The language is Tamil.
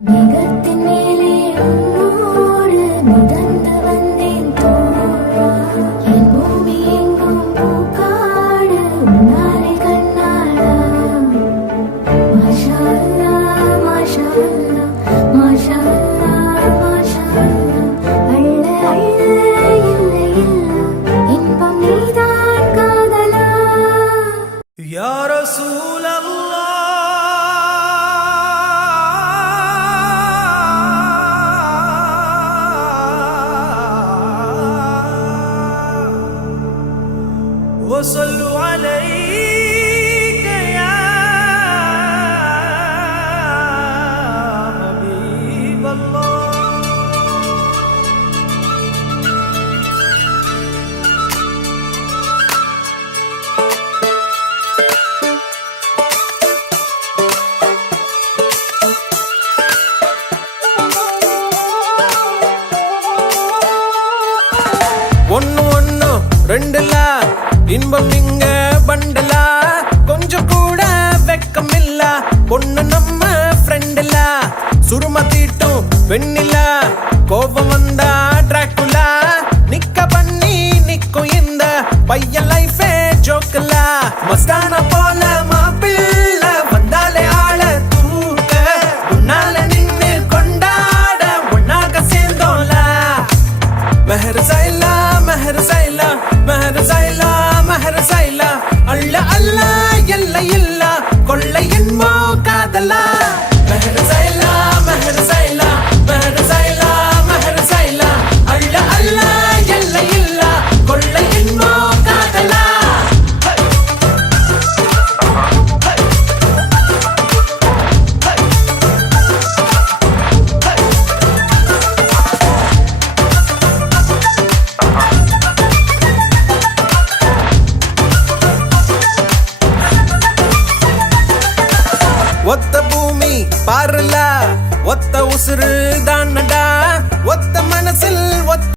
மேகத்தின் மேலே உன்னோடு மிதந்து வந்தேன் தோழா. என் பூமி எங்கும் பூக்காடு உன்னாலே கண்ணாடா. மாஷா அல்லாஹ், மாஷா அல்லாஹ், மாஷா அல்லாஹ், மாஷா அல்லாஹ். அள்ள அள்ள இல்ல இல்ல இன்பம் நீதான் காதலா. யா ரசூல் அல்லாஹ் وصلوا عليك يا حبيب الله. ஒன்னு ஒன்னு ரெண்டுல இன்பம் இங்க பண்டலா. கொஞ்சம் கூட வெக்கம் இல்ல பொண்ணு நம்ம ஃப்ரெண்டுல. சுரும தீட்டும் வெண்ணில கோபம் வந்தா டிராக்குலா. நிக்க பண்ணி நிக்கும் இந்த பையன் லைஃபே ஜோக்கல. மஸ்தான போல மாப்பிள்ள வந்தாலே ஆள தூக்க. உன்னால நின்னு கொண்டாட ஒன்னாக சேர்ந்தோல. மெஹர் சைலா மெஹர் சைலா மெஹர் சைலா மெஹர் சைலா. அள்ள அல்ல எல்லை இல்ல கொள்ளை என்போ காதலா. மெஹர் சைலா மெஹர் சைலா மெஹர் சைலா மெஹர் சைலா. அள்ள அல்ல எல்லை இல்ல கொள்ளை என்போ காதலா. ஒத்த பூமி பாருல ஒத்த உசுறு தானடா. ஒத்த மனசில் ஒத்த